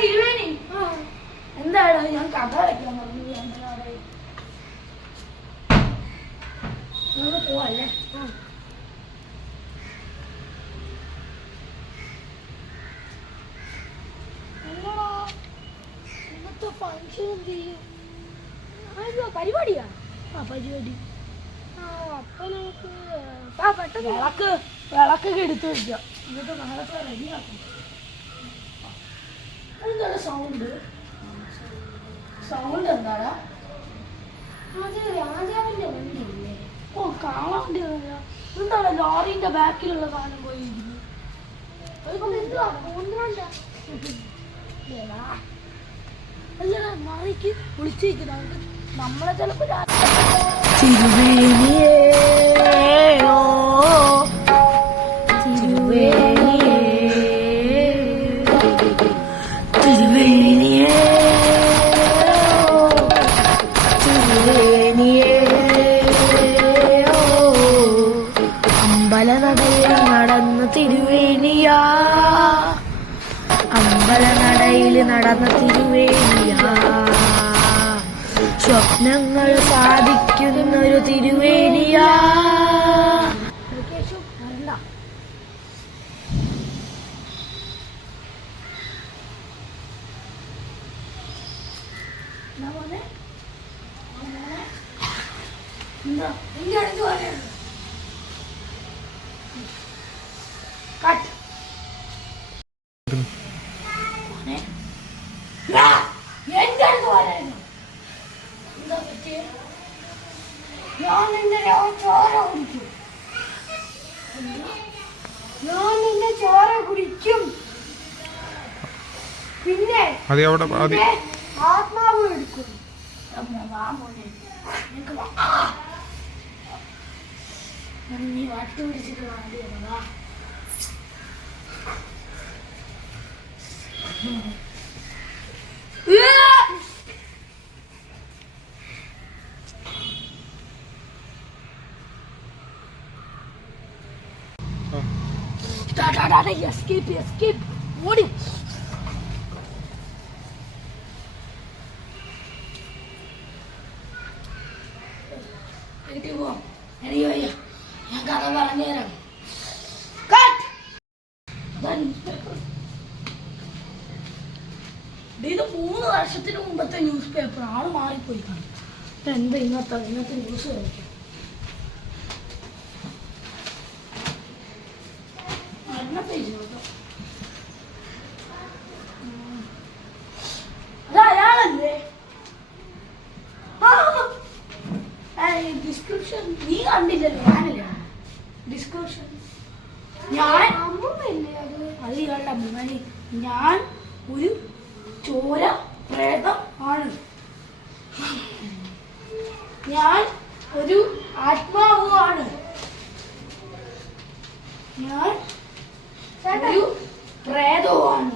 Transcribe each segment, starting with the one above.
തിരുവേനി എന്താടാ ഞാൻ കഥ വയ്ക്കാൻ പറഞ്ഞു നമുക്ക് പോവല്ലേ ഇന്നത്തെ ഫംഗ്ഷൻ എന്ത് ചെയ്യും പരിപാടിയാ പരിപാടി അപ്പൊ നമുക്ക് പെട്ടെന്ന് വിളക്കൊക്കെ എടുത്തു വെക്കാം എന്നിട്ട് നാളത്തെ റെഡിയാക്കാം എന്താണ് സൗണ്ട് എന്താടാ അത് രാജാവിന്റെ വണ്ടിയില്ലേ കാണാൻ വണ്ടി എന്താണ് ലോറിന്റെ ബാക്കിലുള്ള സാധനം പോയിരിക്കുന്നു മറിക്ക് വിളിച്ചിരിക്കുന്നു നമ്മളെ ചിലപ്പോ അമ്പലനടയിൽ നടന്ന തിരുവേനിയാ അമ്പലനടയിൽ നടന്ന തിരുവേനിയാ സ്വപ്നങ്ങൾ സാധിക്കുന്നൊരു തിരുവേനിയാ ഞാൻ നിന്റെ ചോര കുടിക്കും ഞാൻ നിന്റെ ചോര കുടിക്കും പിന്നെ ആത്മാവ് എടുക്കും നീ വാട്ടി പിടിച്ചിട്ട് വാടിയതാ escape ഓടി ഞാൻ കഥ പറഞ്ഞുതരാം ഇത് 3 വർഷത്തിന് മുമ്പത്തെ ന്യൂസ് പേപ്പർ ആള് മാറിപ്പോയി കാണും എന്താ ഇന്നത്തെ ന്യൂസ് കഴിക്കാം അയാളല്ലേ ഡിസ്ക്രിപ്ഷൻ നീ കണ്ടില്ലല്ലോ ഞാനല്ലേ ഡിസ്ക്രിപ്ഷൻ ഞാൻ അത് ഇയാളുടെ അമ്മ ഞാൻ ഒരു ചോര പ്രേതം ആണ് ഞാൻ ഒരു ആത്മാവാണ് ഞാൻ ഒരു പ്രേതമാണ്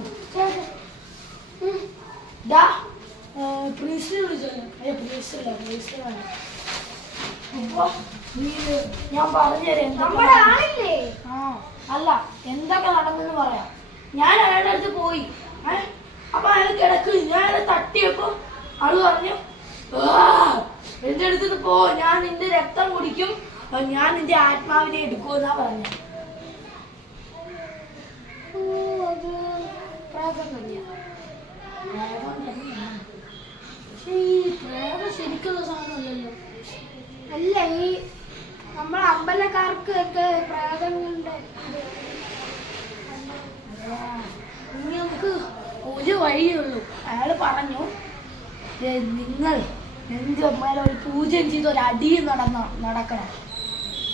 ഞാൻ പറഞ്ഞുതരാം അല്ല എന്തൊക്കെ നടന്നെന്ന് പറയാം ഞാൻ അയാളുടെ അടുത്ത് പോയി അപ്പൊ അയാൾ കിടക്ക് ഞാൻ അയാളെ തട്ടിയപ്പോ ആള് പറഞ്ഞു എന്റെ അടുത്ത് പോ ഞാൻ നിന്റെ രക്തം കുടിക്കും ഞാൻ നിന്റെ ആത്മാവിനെ എടുക്കുമെന്നാ പറഞ്ഞു പക്ഷെ ഈ പ്രേതം ശരിക്കുള്ള സാധനമല്ലല്ലോ അല്ല ഈ നമ്മൾ അമ്പലക്കാർക്ക് ഒക്കെ പ്രേതങ്ങളുടെ ഇനി നമുക്ക് ഒരു വഴിയുള്ളൂ അയാൾ പറഞ്ഞു നിങ്ങൾ എന്ത് അമ്മയിലെ ഒരു പൂജയും ചെയ്ത് ഒരു അടിയും നടക്കണം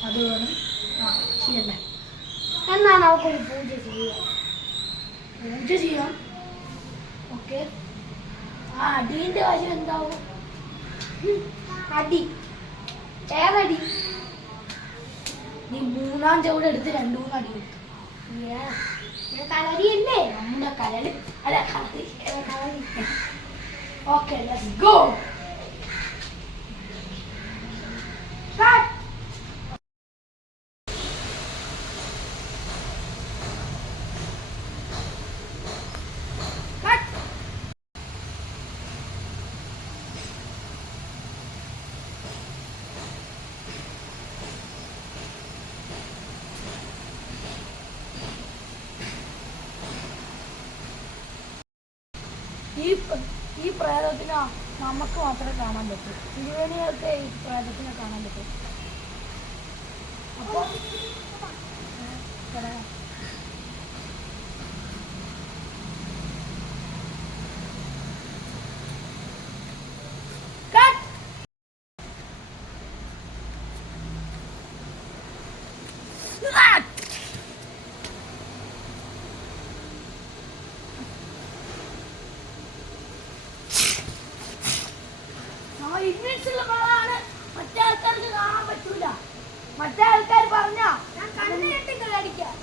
അതുകൊണ്ട് ചെയ്യണ്ടേ എന്നാ നമുക്കൊരു പൂജ ചെയ്യാം ഓക്കെ ആ അടീൻ്റെ കാര്യം എന്താവും അടി ഏതടി നീ 3-ാം ചവിട് എടുത്ത് 2-3 അടി കൊടുത്തു കളരിയല്ലേ നമ്മുടെ കലരി അല്ല കളരി ഓക്കെ ലെറ്റ്സ് ഗോ ഈ പ്രേതത്തിനെ നമുക്ക് മാത്രമേ കാണാൻ പറ്റൂ. തിരുവേണികൾക്ക് ഈ പ്രേതത്തിനെ കാണാൻ പറ്റും. അപ്പോൾ ഇഗ്നിറ്റ്സുള്ള കളറാണ്. മറ്റേ ആൾക്കാർക്ക് കാണാൻ പറ്റൂല. മറ്റേ ആൾക്കാർ പറഞ്ഞ ഞാൻ കണ്ണ് കെട്ടി അടിക്കാം.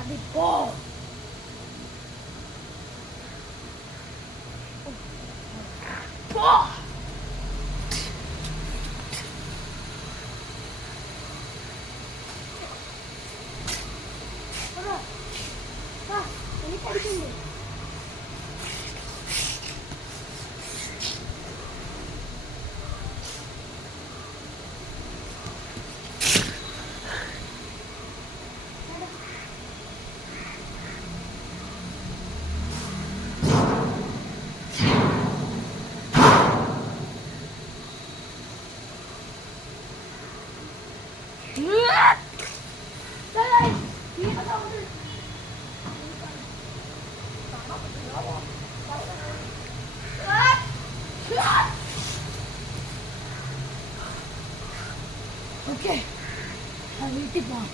അതിപ്പോ എനിക്കടിക്കുന്നുണ്ട്. ഓക്കെ, വീട്ടിൽ പോവാം.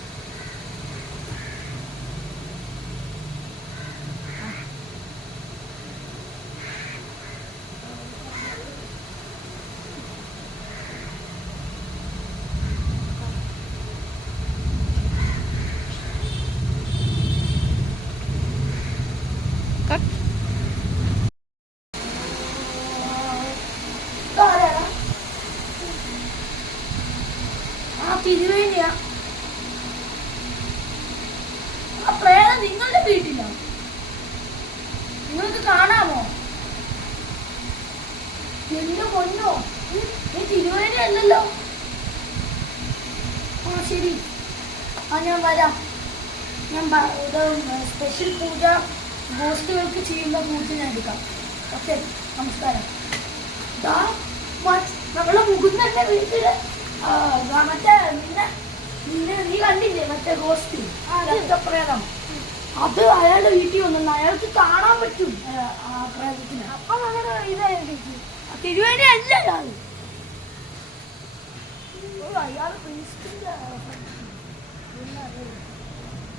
തിരുവേണിയാ. ആ പ്രേതം നിങ്ങളുടെ വീട്ടിലോ? നിങ്ങൾക്ക് കാണാമോ? എന്റെ പൊന്നോ, ഈ തിരുവേണി അല്ലല്ലോ. ആ ശരി, ഞാൻ വരാം. ഞാൻ സ്പെഷ്യൽ പൂജ ഗോസ്റ്റുകൾക്ക് ചെയ്യുന്ന പൂജ ഞാൻ എടുക്കാം. ഓക്കെ, നമസ്കാരം. നമ്മളെ മുകുന്ദന്റെ വീട്ടില് മറ്റേ നീ കണ്ടില്ലേ മറ്റേ ഗോസ്റ്റ് രക്തപ്രേതം? അത് അയാളുടെ വീട്ടിൽ വന്നു. അയാൾക്ക് കാണാൻ പറ്റും ആ പ്രേതത്തിന്. അപ്പൊ നമ്മുടെ ഇതായിരിക്കും തിരുവേണി അല്ല അയാൾ. അയാൾ പ്രിൻസിപ്പിന്റെ.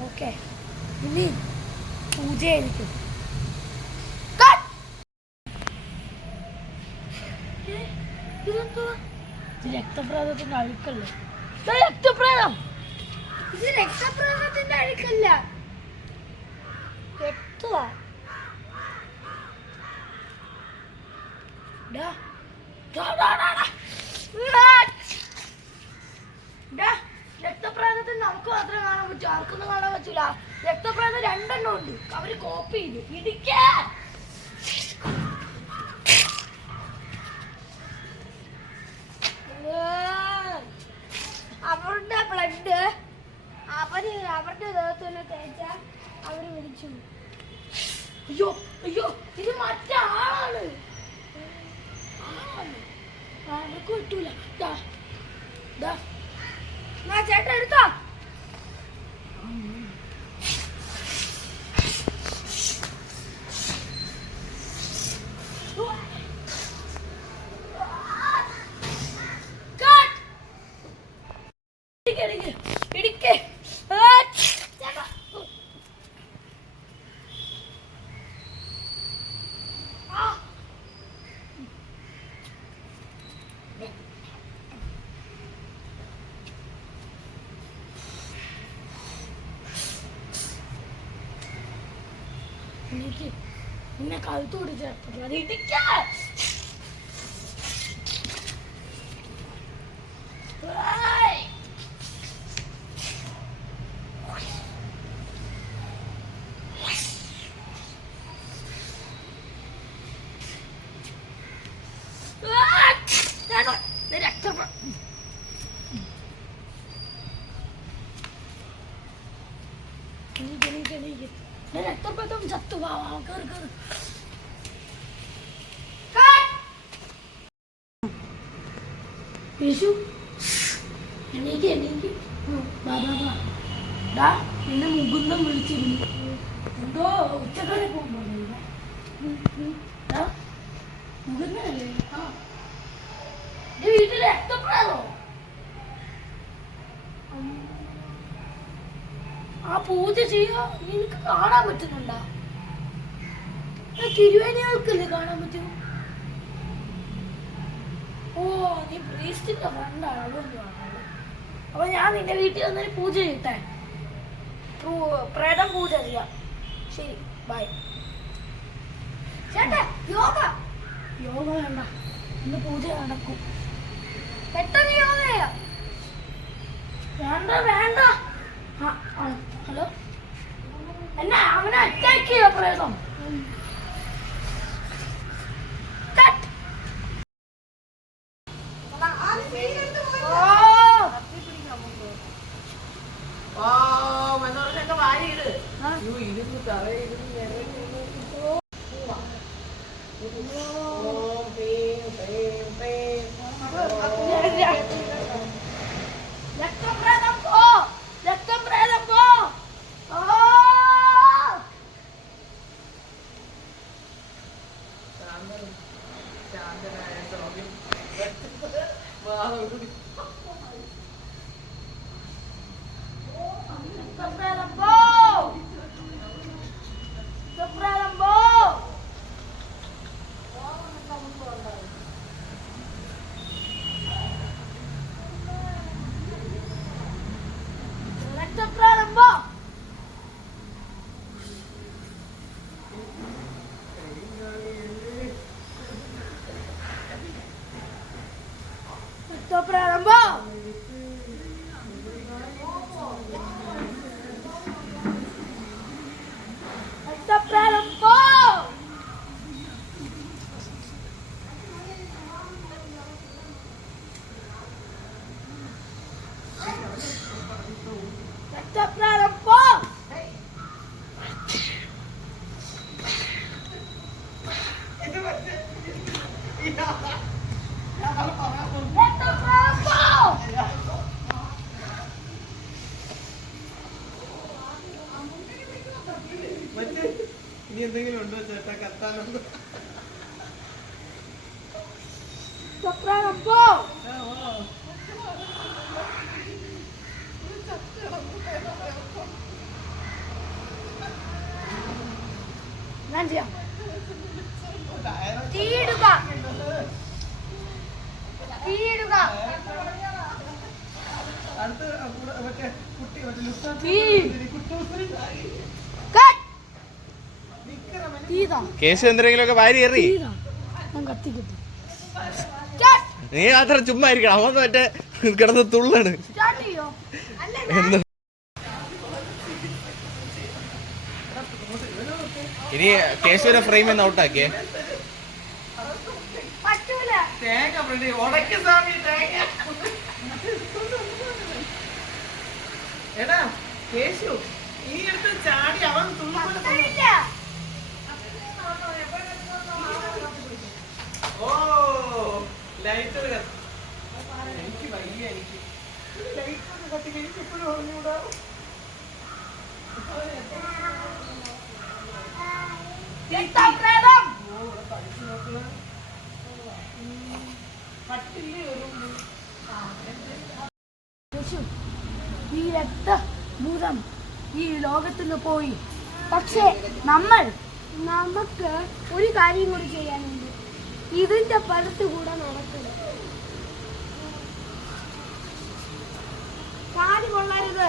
ഓക്കെ, ഇനി പൂജയായിരിക്കും. രക്തപ്രേതത്തിന്റെ അഴുക്കല്ലേ? രക്തപ്രേതം ഇത് രക്തപ്രേതത്തിന്റെ അഴുക്കല്ല, രക്തമാ. രക്തപ്രേതത്തിന് നമുക്ക് മാത്രമേ കാണാൻ പറ്റൂ, ആർക്കൊന്നും കാണാൻ പറ്റൂല. രക്തപ്രേതം രണ്ടെണ്ണം ഉണ്ട്, അവര് കോപ്പി ചെയ്തു. ഇടിക്കാ അവരുടെ ബ്ലഡ് അവരുടെ ദേഹത്തിന് തേച്ചാൽ അവര് വിളിച്ചു. അയ്യോ അയ്യോ, ഇത് മറ്റാളാണ്. അവർക്ക് പറ്റൂല. ചേട്ടാ എടുത്തോ. ഇടിക്കേ എനിക്ക് നിന്നെ കഴുത്ത് പിടിച്ചെടുത്തത് അത് ഇടിക്ക രക്തപ്രദം ചത്തു കേറ് കേറ് യേശു എണീക്ക് എണീക്ക് ഡാ എന്നെ മുകുന്ദം വിളിച്ചിരുന്നു എന്തോ ഉച്ചക്കറി പോകുമ്പോ മുകുന്ദനല്ലേ വീട്ടിൽ രക്തപ്രദോ ആ പൂജ ചെയ്യാ നിനക്ക് കാണാൻ പറ്റുന്നുണ്ടോ തിരുവേനികൾക്കല്ലേ കാണാൻ പറ്റൂ ഓ നീ പ്രീസ്റ്റിന്റെ ഫ്രണ്ടാണ് അതുകൊണ്ടാണ് അപ്പൊ ഞാൻ നിന്റെ വീട്ടിൽ വന്നൊരു പൂജ ചെയ്യട്ടെ പ്രേതം പൂജ ചെയ്യാം ശരി ബൈ ചേട്ടാ യോഗ യോഗ വേണ്ട ഇന്ന് പൂജ നടക്കും പെട്ടെന്ന് യോഗ ചെയ്യാം വേണ്ട വേണ്ട ഹലോ എന്നാ അവനെ അറ്റാക്ക് ചെയ്യോ പ്രേതം ഇനി എന്തെങ്കിലും ഉണ്ടോ ചേട്ടാ കത്താനുണ്ടോ ഞാൻ ചെയ്യാം കേസ് എന്തെങ്കിലുമൊക്കെ വാരി എറി നീ അത്ര ചുമ്മാ ഇരിക്കണം അവൻ മറ്റേ കിടന്ന് തുള്ളാണ് ഇനി കേശുവിനെ ഫ്രെയിം എന്ന് ഔട്ടാക്കിയേ എടാ കേശു ഈ അടുത്ത് ചാടി അവൻ ഓ ലൈറ്റ് എനിക്ക് വയ്യ എനിക്ക് ലൈറ്റ് കത്തി എനിക്ക് എപ്പോഴും അറിഞ്ഞൂടാ ഈ രക്തഭൂതം ഈ ലോകത്തിൽ നിന്ന് പോയി പക്ഷേ നമുക്ക് ഒരു കാര്യം കൂടി ചെയ്യാനുണ്ട് ഇതിന്റെ പടുത്ത് കൂടെ നടക്കുക കാല് കൊള്ളരുത്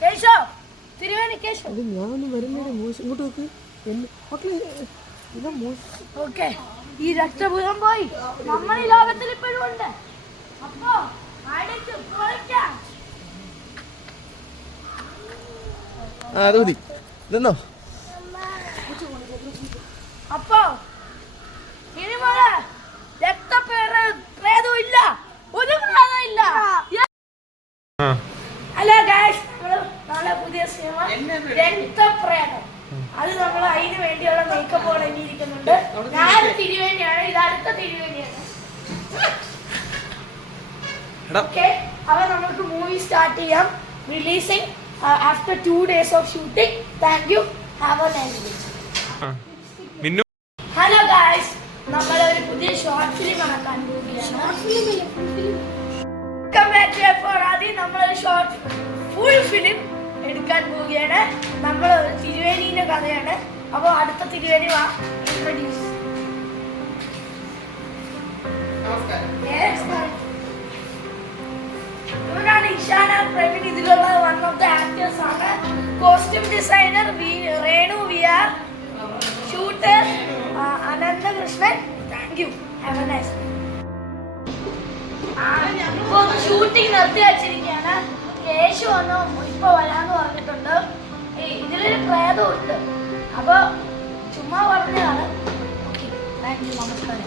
കേശോ തിരുവേണി കേശോ ഞാനൊന്നും വരുന്നേരെ മോശം ഇങ്ങോട്ട് നോക്ക് ഓക്കെ ഈ രക്തഭൂതം പോയി നമ്മൾ ഈ ലോകത്തിൽ ഇപ്പോഴും ഉണ്ട് അപ്പോ അടിച്ചു പൊളിക്കാം അത് മതി ഇതെന്നോ അപ്പോ ഇനി മോളെ രക്തപ്രേതം ഇല്ല ഒരു പ്രേതം ഇല്ല ഹലോ ഗൈസ് നമ്മളെ പുതിയ സിനിമ രക്തപ്രേതം അത് നമ്മൾ അതിന് വേണ്ടിയുള്ള മേക്കപ്പ് ഇരിക്കുന്നുണ്ട് ഞാൻ തിരുവേണിയാണ് ഇത് അടുത്ത തിരുവേണിയാണ് ഓക്കെ അപ്പൊ നമുക്ക് മൂവി സ്റ്റാർട്ട് ചെയ്യാം releasing after 2 days of shooting thank you have a nice day hello guys നമ്മൾ ഒരു പുതിയ ഷോർട്ട് ഫിലിം ആക്കാൻ പോവുകയാണ് നമ്മളൊരു ഷോർട്ട് ഫുൾ ഫിലിം എടുക്കാൻ പോവുകയാണ് നമ്മൾ തിരുവേണിന്റെ കഥയാണ് അപ്പോൾ അടുത്ത തിരുവേണി വാ ഇൻട്രൊഡ്യൂസ് ഇവരാണ് ഇഷാന പ്രവീൺ ഇതിലുള്ള വൺ ഓഫ് ദ ആക്ടേഴ്സ് ആണ് costume designer Renu V R shooter Ananthakrishnan thank you have a nice ഇപ്പൊ ഷൂട്ടിംഗ് നിർത്തി വെച്ചിരിക്കുകയാണ് കേശു വന്നു ഇപ്പൊ വരാന്ന് പറഞ്ഞിട്ടുണ്ട് ഇതിലൊരു പ്രേതം ഉണ്ട് അപ്പൊ ചുമ്മാ പറഞ്ഞതാണ് ഓക്കെ താങ്ക് യു നമസ്കാരം